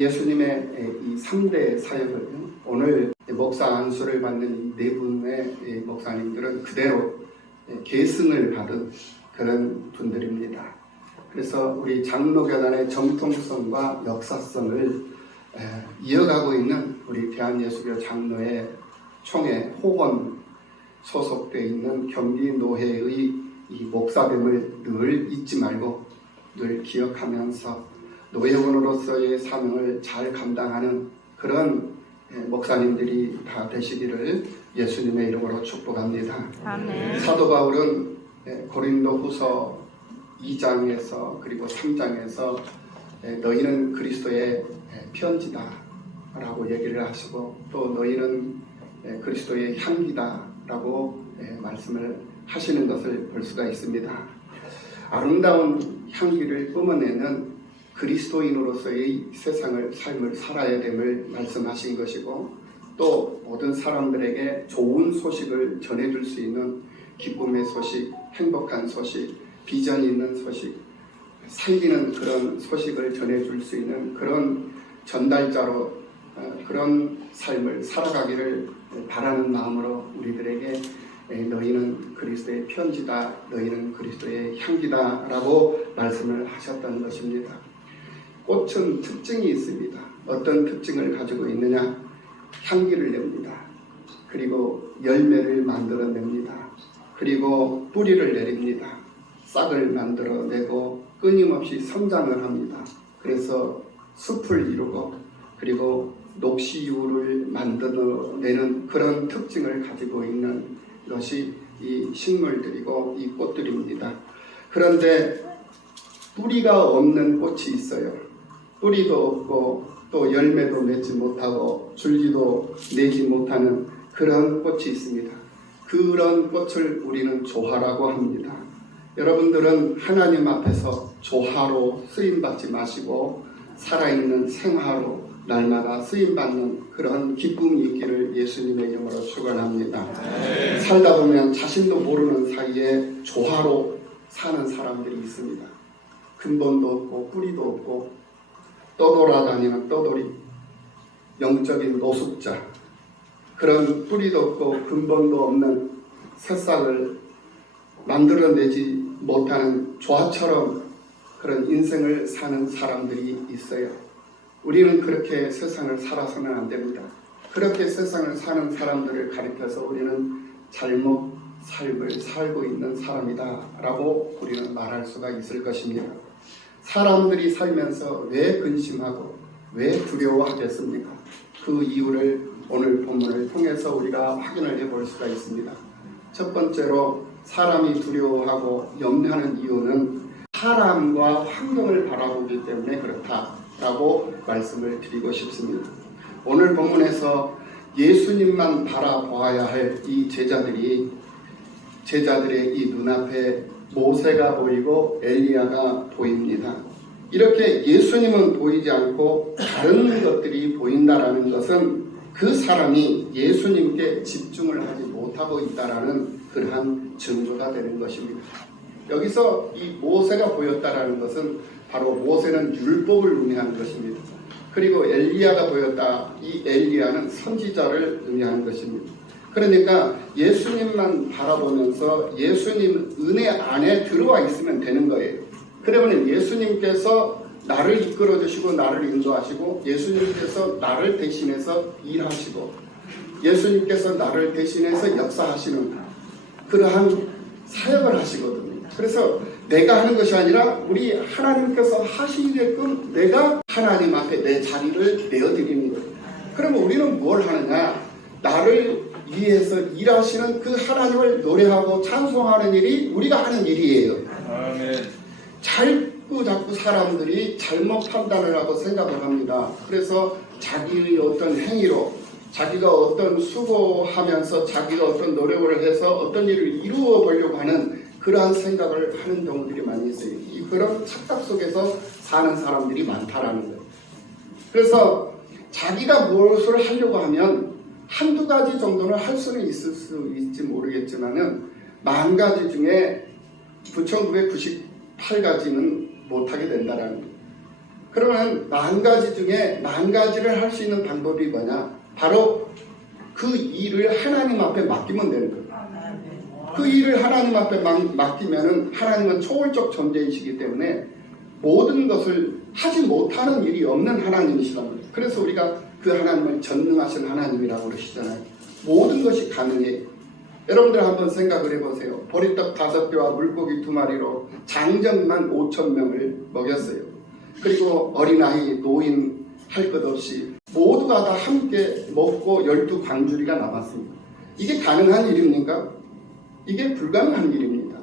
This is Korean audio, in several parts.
예수님의 이 3대 사역을 오늘 목사 안수를 받는 이 네 분의 목사님들은 그대로 계승을 받은 그런 분들입니다. 그래서 우리 장로교단의 정통성과 역사성을 이어가고 있는 우리 대한예수교 장로의 총회 호원 소속되어 있는 경기노회의 이 목사됨을 늘 잊지 말고 늘 기억하면서 노회원으로서의 사명을 잘 감당하는 그런 목사님들이 다 되시기를 예수님의 이름으로 축복합니다. 아멘. 사도 바울은 고린도 후서 2장에서 그리고 3장에서 너희는 그리스도의 편지다 라고 얘기를 하시고 또 너희는 그리스도의 향기다 라고 말씀을 하시는 것을 볼 수가 있습니다. 아름다운 향기를 뿜어내는 그리스도인으로서의 세상을 삶을 살아야 됨을 말씀하신 것이고 또 모든 사람들에게 좋은 소식을 전해줄 수 있는 기쁨의 소식, 행복한 소식, 비전이 있는 소식, 살리는 그런 소식을 전해줄 수 있는 그런 전달자로 그런 삶을 살아가기를 바라는 마음으로 우리들에게 너희는 그리스도의 편지다, 너희는 그리스도의 향기다 라고 말씀을 하셨던 것입니다. 꽃은 특징이 있습니다. 어떤 특징을 가지고 있느냐? 향기를 냅니다. 그리고 열매를 만들어냅니다. 그리고 뿌리를 내립니다. 싹을 만들어내고 끊임없이 성장을 합니다. 그래서 숲을 이루고 그리고 녹시유를 만들어내는 그런 특징을 가지고 있는 것이 이 식물들이고 이 꽃들입니다. 그런데 뿌리가 없는 꽃이 있어요. 뿌리도 없고 또 열매도 맺지 못하고 줄기도 내지 못하는 그런 꽃이 있습니다. 그런 꽃을 우리는 조화라고 합니다. 여러분들은 하나님 앞에서 조화로 쓰임받지 마시고 살아있는 생화로 날마다 쓰임받는 그런 기쁨이 있기를 예수님의 이름으로 축원합니다. 살다 보면 자신도 모르는 사이에 조화로 사는 사람들이 있습니다. 근본도 없고 뿌리도 없고 떠돌아다니는 떠돌이, 영적인 노숙자, 그런 뿌리도 없고 근본도 없는 새싹을 만들어내지 못하는 조화처럼 그런 인생을 사는 사람들이 있어요. 우리는 그렇게 세상을 살아서는 안 됩니다. 그렇게 세상을 사는 사람들을 가리켜서 우리는 잘못 삶을 살고 있는 사람이다 라고 우리는 말할 수가 있을 것입니다. 사람들이 살면서 왜 근심하고 왜 두려워하겠습니까? 그 이유를 오늘 본문을 통해서 우리가 확인을 해볼 수가 있습니다. 첫 번째로 사람이 두려워하고 염려하는 이유는 사람과 환경을 바라보기 때문에 그렇다라고 말씀을 드리고 싶습니다. 오늘 본문에서 예수님만 바라보아야 할 이 제자들의 이 눈앞에 모세가 보이고 엘리야가 보입니다. 이렇게 예수님은 보이지 않고 다른 것들이 보인다라는 것은 그 사람이 예수님께 집중을 하지 못하고 있다라는 그러한 증거가 되는 것입니다. 여기서 이 모세가 보였다라는 것은 바로 모세는 율법을 의미하는 것입니다. 그리고 엘리야가 보였다. 이 엘리야는 선지자를 의미하는 것입니다. 그러니까 예수님만 바라보면서 예수님 은혜 안에 들어와 있으면 되는 거예요. 그러면 예수님께서 나를 이끌어 주시고 나를 인도하시고 예수님께서 나를 대신해서 일하시고 예수님께서 나를 대신해서 역사하시는 그러한 사역을 하시거든요. 그래서 내가 하는 것이 아니라 우리 하나님께서 하시게끔 내가 하나님 앞에 내 자리를 내어드립니다. 그러면 우리는 뭘 하느냐? 나를 위해서 일하시는 그 하나님을 노래하고 찬송하는 일이 우리가 하는 일이에요. 아멘. 자꾸 사람들이 잘못 판단을 하고 생각을 합니다. 그래서 자기의 어떤 행위로 자기가 어떤 수고하면서 자기가 어떤 노력을 해서 어떤 일을 이루어 보려고 하는 그러한 생각을 하는 경우들이 많이 있어요. 그런 착각 속에서 사는 사람들이 많다라는 거예요. 그래서 자기가 무엇을 하려고 하면 한두 가지 정도는 할 수는 있을 수 있을지 모르겠지만은 10,000가지 중에 9,998가지는 못하게 된다라는 거예요. 그러면 10,000가지 중에 10,000가지를 할 수 있는 방법이 뭐냐? 바로 그 일을 하나님 앞에 맡기면 되는 거예요. 그 일을 하나님 앞에 맡기면은 하나님은 초월적 존재이시기 때문에 모든 것을 하지 못하는 일이 없는 하나님이시란 말이에요. 그래서 우리가 그 하나님을 전능하신 하나님이라고 그러시잖아요. 모든 것이 가능해요. 여러분들 한번 생각을 해보세요. 보리떡 5개와 물고기 2마리로 장정만 5,000명을 먹였어요. 그리고 어린아이, 노인 할 것 없이 모두가 다 함께 먹고 12광주리가 남았습니다. 이게 가능한 일입니까? 이게 불가능한 일입니다.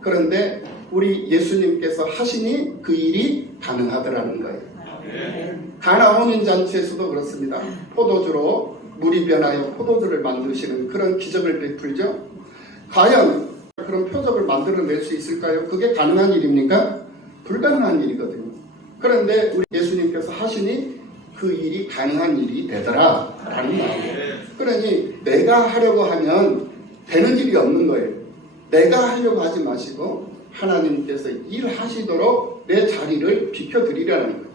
그런데 우리 예수님께서 하시니 그 일이 가능하더라는 거예요. 가나 혼인잔치에서도 그렇습니다. 포도주로 물이 변하여 포도주를 만드시는 그런 기적을 베풀죠. 과연 그런 표적을 만들어낼 수 있을까요? 그게 가능한 일입니까? 불가능한 일이거든요. 그런데 우리 예수님께서 하시니 그 일이 가능한 일이 되더라 라는 말이에요. 그러니 내가 하려고 하면 되는 일이 없는 거예요. 내가 하려고 하지 마시고 하나님께서 일하시도록 내 자리를 비켜드리라는 거예요.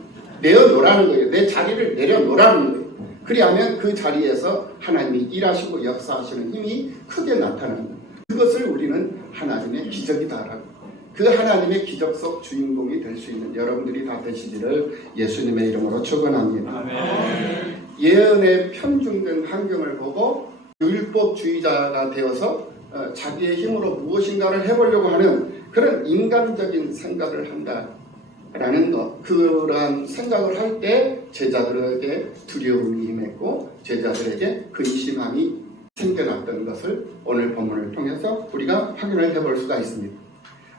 내어놓으라는 거예요. 내 자리를 내려놓으라는 거예요. 그리하면 그 자리에서 하나님이 일하시고 역사하시는 힘이 크게 나타나는 거예요. 그것을 우리는 하나님의 기적이다라고. 그 하나님의 기적 속 주인공이 될 수 있는 여러분들이 다 되시기를 예수님의 이름으로 축원합니다. 아멘. 예언에 편중된 환경을 보고 율법주의자가 되어서 자기의 힘으로 무엇인가를 해보려고 하는 그런 인간적인 생각을 한다라는 것, 그러한 생각을 할 때 제자들에게 두려움이 임했고 제자들에게 근심함이 생겨났던 것을 오늘 본문을 통해서 우리가 확인을 해볼 수가 있습니다.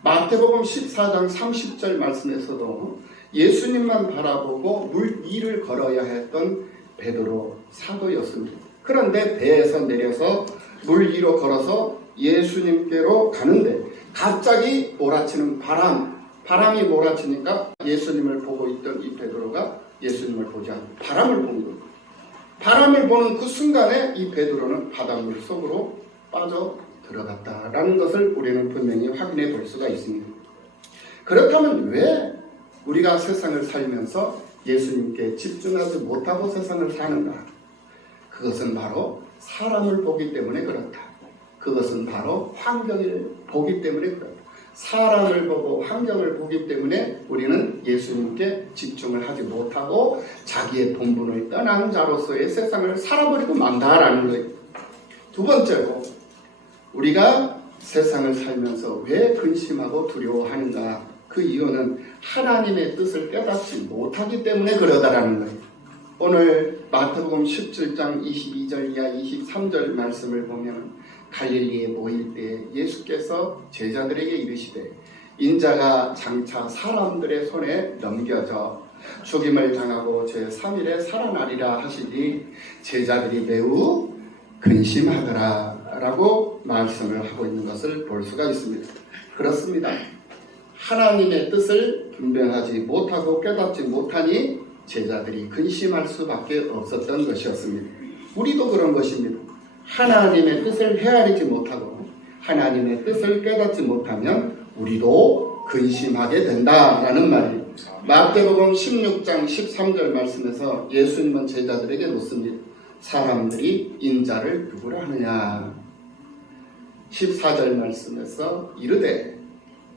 마태복음 14장 30절 말씀에서도 예수님만 바라보고 물 위를 걸어야 했던 베드로 사도였습니다. 그런데 배에서 내려서 물 위로 걸어서 예수님께로 가는데 갑자기 몰아치는 바람이 몰아치니까 예수님을 보고 있던 이 베드로가 예수님을 보지 않고 바람을 본 거예요. 바람을 보는 그 순간에 이 베드로는 바닷물 속으로 빠져 들어갔다라는 것을 우리는 분명히 확인해 볼 수가 있습니다. 그렇다면 왜 우리가 세상을 살면서 예수님께 집중하지 못하고 세상을 사는가? 그것은 바로 사람을 보기 때문에 그렇다. 그것은 바로 환경을 보기 때문에 그렇다. 사람을 보고 환경을 보기 때문에 우리는 예수님께 집중을 하지 못하고 자기의 본분을 떠난 자로서의 세상을 살아버리고 만다라는 거예요. 두 번째로 우리가 세상을 살면서 왜 근심하고 두려워하는가? 그 이유는 하나님의 뜻을 깨닫지 못하기 때문에 그러다라는 거예요. 오늘 마태복음 17장 22절 이하 23절 말씀을 보면 갈릴리에 모일 때 예수께서 제자들에게 이르시되 인자가 장차 사람들의 손에 넘겨져 죽임을 당하고 제3일에 살아나리라 하시니 제자들이 매우 근심하더라 라고 말씀을 하고 있는 것을 볼 수가 있습니다. 그렇습니다. 하나님의 뜻을 분별하지 못하고 깨닫지 못하니 제자들이 근심할 수밖에 없었던 것이었습니다. 우리도 그런 것입니다. 하나님의 뜻을 헤아리지 못하고 하나님의 뜻을 깨닫지 못하면 우리도 근심하게 된다라는 말이에요. 마태복음 16장 13절 말씀에서 예수님은 제자들에게 묻습니다. 사람들이 인자를 누구라 하느냐? 14절 말씀에서 이르되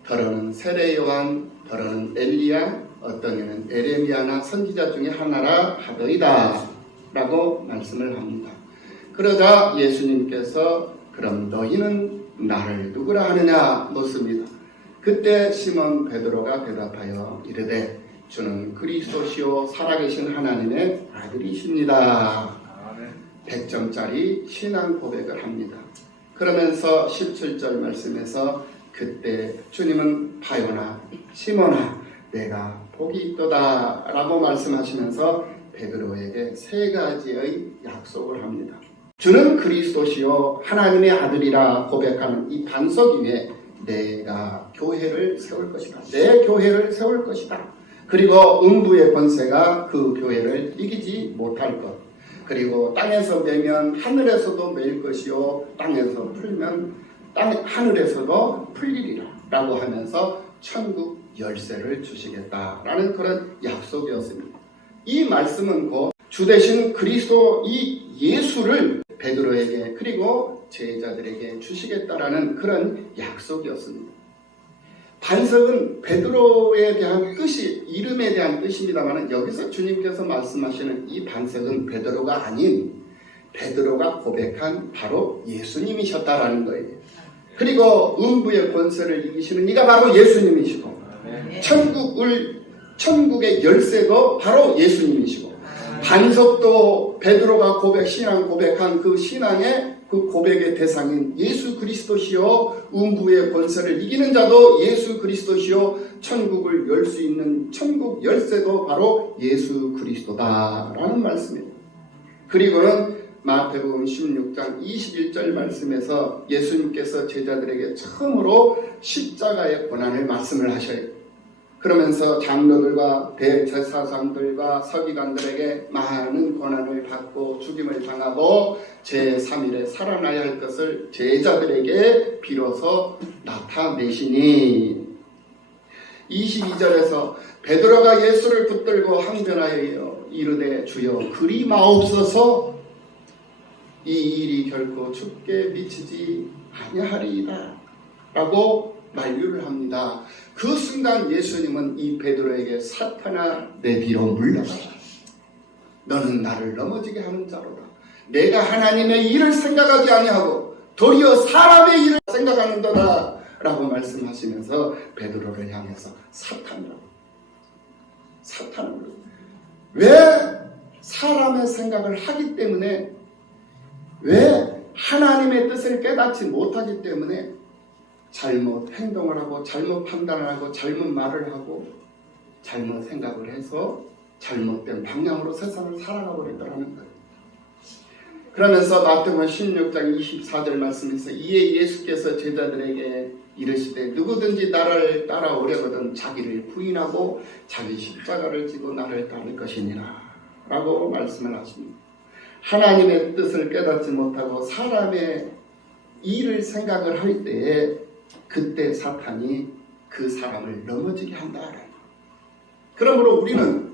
더러는 세례 요한, 더러는 엘리야, 어떤 이는 에레미야나 선지자 중에 하나라 하더이다 라고 말씀을 합니다. 그러자 예수님께서 그럼 너희는 나를 누구라 하느냐 묻습니다. 그때 시몬 베드로가 대답하여 이르되 주는 그리스도시요 살아계신 하나님의 아들이십니다. 100점짜리 신앙 고백을 합니다. 그러면서 17절 말씀에서 그때 주님은 바요나 시몬아 내가 복이 있도다 라고 말씀하시면서 베드로에게 3가지의 약속을 합니다. 주는 그리스도시요 하나님의 아들이라 고백하는 이 반석 위에 내가 교회를 세울 것이다. 내 교회를 세울 것이다. 그리고 음부의 권세가 그 교회를 이기지 못할 것. 그리고 땅에서 매면 하늘에서도 매일 것이요 땅에서 풀면 하늘에서도 풀리리라 라고 하면서 천국 열쇠를 주시겠다라는 그런 약속이었습니다. 이 말씀은 곧 주 되신 그리스도 이 예수를 베드로에게 그리고 제자들에게 주시겠다라는 그런 약속이었습니다. 반석은 베드로에 대한 뜻이 이름에 대한 뜻입니다만 여기서 주님께서 말씀하시는 이 반석은 베드로가 아닌 베드로가 고백한 바로 예수님이셨다라는 거예요. 그리고 음부의 권세를 이기시는 이가 바로 예수님이시고 천국의 열쇠도 바로 예수님이시고 반석도 베드로가 신앙 고백한 그 신앙의 그 고백의 대상인 예수 그리스도시요 음부의 권세를 이기는 자도 예수 그리스도시요 천국을 열 수 있는 천국 열쇠도 바로 예수 그리스도다라는 말씀이에요. 그리고는 마태복음 16장 21절 말씀에서 예수님께서 제자들에게 처음으로 십자가의 고난을 말씀을 하셔요. 그러면서 장로들과 대제사장들과 서기관들에게 많은 고난을 받고 죽임을 당하고 제3일에 살아나야 할 것을 제자들에게 비로소 나타내시니 22절에서 베드로가 예수를 붙들고 항변하여 이르되 주여 그리 마옵소서 이 일이 결코 죽게 미치지 아니하리이다 라고 만류를 합니다. 그 순간 예수님은 이 베드로에게 사탄아 내 뒤로 물러가라. 너는 나를 넘어지게 하는 자로다. 내가 하나님의 일을 생각하지 아니하고 도리어 사람의 일을 생각하는도다 라고 말씀하시면서 베드로를 향해서 사탄이라고 왜 사람의 생각을 하기 때문에 왜 하나님의 뜻을 깨닫지 못하기 때문에 잘못 행동을 하고 잘못 판단을 하고 잘못 말을 하고 잘못 생각을 해서 잘못된 방향으로 세상을 살아가고 있다는 거예요. 그러면서 마태복음 16장 24절 말씀에서 이에 예수께서 제자들에게 이르시되 누구든지 나를 따라오려거든 자기를 부인하고 자기 십자가를 지고 나를 따를 것이니라 라고 말씀을 하십니다. 하나님의 뜻을 깨닫지 못하고 사람의 일을 생각을 할 때에 그때 사탄이 그 사람을 넘어지게 한다. 그러므로 우리는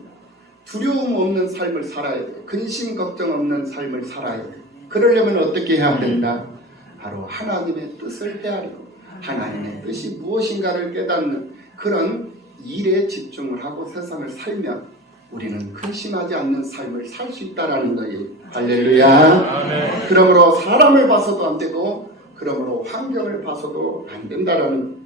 두려움 없는 삶을 살아야 돼요. 근심 걱정 없는 삶을 살아야 돼요. 그러려면 어떻게 해야 된다? 바로 하나님의 뜻을 헤아리고 하나님의 뜻이 무엇인가를 깨닫는 그런 일에 집중을 하고 세상을 살면 우리는 근심하지 않는 삶을 살 수 있다는 거예요. 할렐루야. 그러므로 사람을 봐서도 안 되고 그러므로 환경을 봐서도 안 된다라는,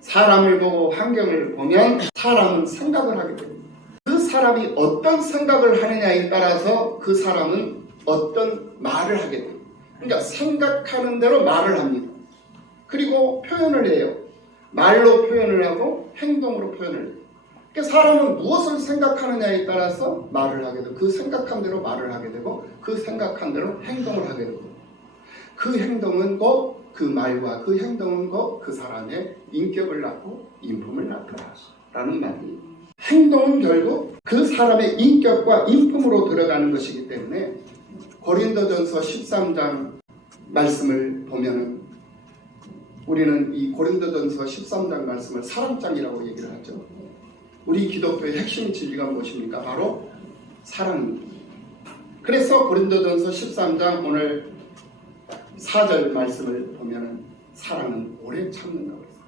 사람을 보고 환경을 보면 사람은 생각을 하게 됩니다. 그 사람이 어떤 생각을 하느냐에 따라서 그 사람은 어떤 말을 하게 됩니다. 그러니까 생각하는 대로 말을 합니다. 그리고 표현을 해요. 말로 표현을 하고 행동으로 표현을 해요. 그러니까 사람은 무엇을 생각하느냐에 따라서 말을 하게 되고 그 생각한 대로 말을 하게 되고 그 생각한 대로 행동을 하게 되고 그 행동은 곧 그 말과 그 행동은 곧 그 사람의 인격을 낳고 인품을 나타나라는 말이에요. 행동은 결국 그 사람의 인격과 인품으로 들어가는 것이기 때문에 고린도전서 13장 말씀을 보면 우리는 이 고린도전서 13장 말씀을 사랑장이라고 얘기를 하죠. 우리 기독교의 핵심 진리가 무엇입니까? 바로 사랑입니다. 그래서 고린도전서 13장 오늘 4절 말씀을 보면 사랑은 오래 참는다고 했어요.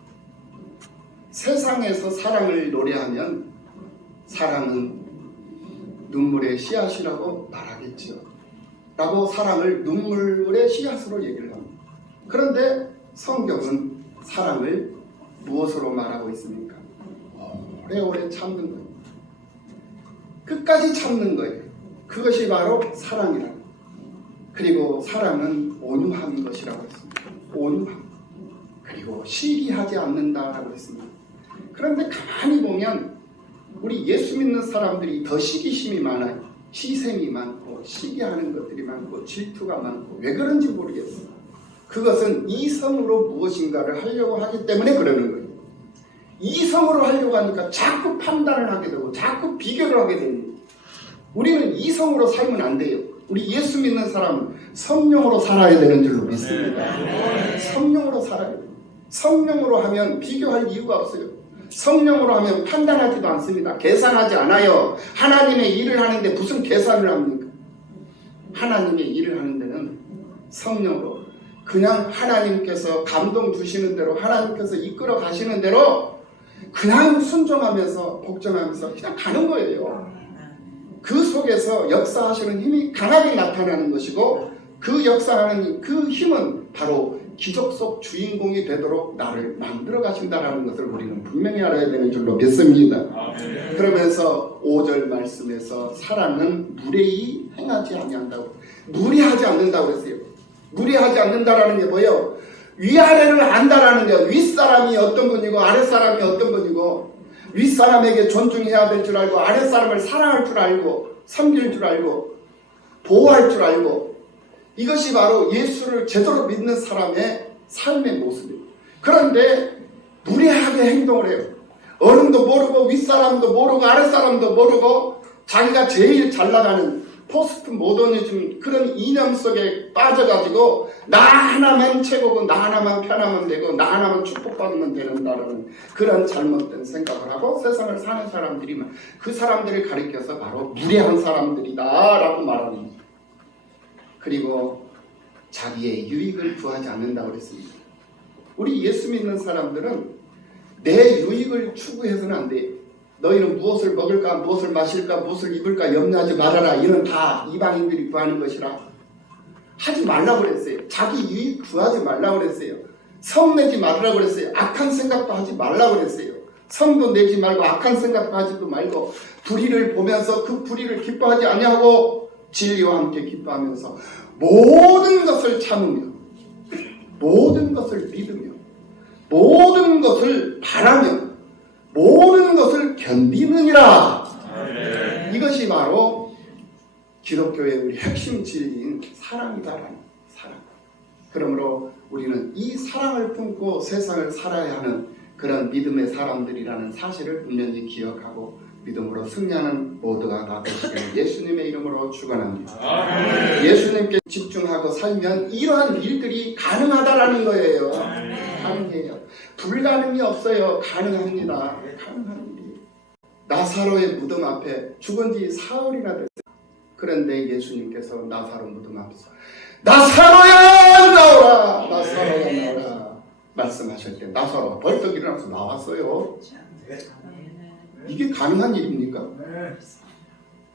세상에서 사랑을 노래하면 사랑은 눈물의 씨앗이라고 말하겠지요. 라고 사랑을 눈물의 씨앗으로 얘기를 합니다. 그런데 성경은 사랑을 무엇으로 말하고 있습니까? 오래오래 참는 거예요. 끝까지 참는 거예요. 그것이 바로 사랑이라고. 그리고 사랑은 온유한 것이라고 했습니다. 온유함. 그리고 시기하지 않는다라고 했습니다. 그런데 가만히 보면 우리 예수 믿는 사람들이 더 시기심이 많아요. 희생이 많고 시기하는 것들이 많고 질투가 많고 왜 그런지 모르겠어요. 그것은 이성으로 무엇인가를 하려고 하기 때문에 그러는 거예요. 이성으로 하려고 하니까 자꾸 판단을 하게 되고 자꾸 비교를 하게 됩니다. 우리는 이성으로 살면 안 돼요. 우리 예수 믿는 사람은 성령으로 살아야 되는 줄로 믿습니다. 성령으로 살아야 돼요. 성령으로 하면 비교할 이유가 없어요. 성령으로 하면 판단하지도 않습니다. 계산하지 않아요. 하나님의 일을 하는데 무슨 계산을 합니까? 하나님의 일을 하는 데는 성령으로 그냥 하나님께서 감동 주시는 대로 하나님께서 이끌어 가시는 대로 그냥 순종하면서 복종하면서 그냥 가는 거예요. 그 속에서 역사하시는 힘이 강하게 나타나는 것이고 그 역사하는 그 힘은 바로 기적 속 주인공이 되도록 나를 만들어 가신다는 것을 우리는 분명히 알아야 되는 줄로 믿습니다. 그러면서 5절 말씀에서 사랑은 무례히 행하지 아니한다고, 무례하지 않는다고 그랬어요. 무례하지 않는다라는 게 뭐예요? 위아래를 안다라는 게 윗사람이 어떤 분이고 아랫사람이 어떤 분이고 윗사람에게 존중해야 될 줄 알고 아랫사람을 사랑할 줄 알고 섬길 줄 알고 보호할 줄 알고, 이것이 바로 예수를 제대로 믿는 사람의 삶의 모습이에요. 그런데 무례하게 행동을 해요. 어른도 모르고 윗사람도 모르고 아랫사람도 모르고 자기가 제일 잘 나가는 포스트 모더니즘 그런 이념 속에 빠져가지고 나 하나만 최고고 나 하나만 편하면 되고 나 하나만 축복받으면 된다는 그런 잘못된 생각을 하고 세상을 사는 사람들이면 그 사람들을 가리켜서 바로 무례한 사람들이다 라고 말하는 거예요. 그리고 자기의 유익을 구하지 않는다고 그랬습니다. 우리 예수 믿는 사람들은 내 유익을 추구해서는 안 돼요. 너희는 무엇을 먹을까 무엇을 마실까 무엇을 입을까 염려하지 말아라. 이는 다 이방인들이 구하는 것이라 하지 말라고 그랬어요. 자기 유익 구하지 말라고 그랬어요. 성 내지 말라고 그랬어요. 악한 생각도 하지 말라고 그랬어요. 성도 내지 말고 악한 생각도 하지도 말고 불의를 보면서 그 불의를 기뻐하지 아니하고 진리와 함께 기뻐하면서 모든 것을 참으며 모든 것을 믿으며 모든 것을 바라며 모든 것을 견디느니라. 이것이 바로 기독교의 우리 핵심 진리인 사랑이다라는 사랑. 그러므로 우리는 이 사랑을 품고 세상을 살아야 하는 그런 믿음의 사람들이라는 사실을 분명히 기억하고 믿음으로 승리하는 모두가 다 되시기를 예수님의 이름으로 축원합니다. 예수님께 집중하고 살면 이러한 일들이 가능하다라는 거예요. 가능해요. 불가능이 없어요. 가능합니다. 가능한 일이에요. 나사로의 무덤 앞에 죽은 지 사흘이나 됐어요. 그런데 예수님께서 나사로 무덤 앞에서 나사로야 나오라, 나사로야 나오라 말씀하실 때 나사로가 벌떡 일어나서 나왔어요. 이게 가능한 일입니까?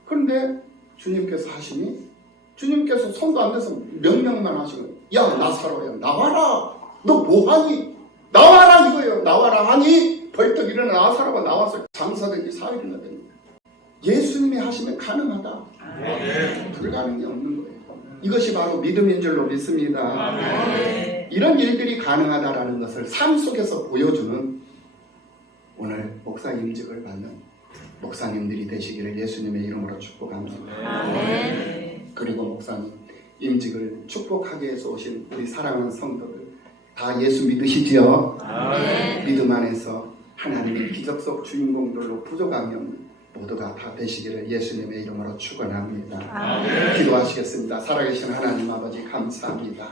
그런데 주님께서 하시니 주님께서 손도 안 대서 명령만 하시면 야 나사로야 나와라, 너 뭐하니? 나와라 이거예요. 나와라 하니 벌떡 일어나 나사로가 나왔어요. 장사된 지 사흘이나 됩니다. 예수님이 하시면 가능하다. 불가능이 없는 거예요. 이것이 바로 믿음인 줄로 믿습니다. 이런 일들이 가능하다라는 것을 삶 속에서 보여주는 오늘 목사 임직을 받는 목사님들이 되시기를 예수님의 이름으로 축복합니다. 그리고 목사님 임직을 축복하기 위해서 오신 우리 사랑하는 성도들 다 예수 믿으시지요? 믿음 안에서 하나님의 기적 속 주인공들로 부족함이 없는 모두가 다 되시기를 예수님의 이름으로 축원합니다. 기도하시겠습니다. 살아계신 하나님 아버지 감사합니다.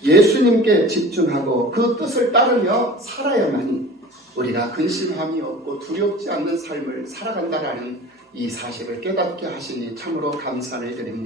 예수님께 집중하고 그 뜻을 따르며 살아야만이 우리가 근심함이 없고 두렵지 않는 삶을 살아간다라는 이 사실을 깨닫게 하시니 참으로 감사를 드립니다.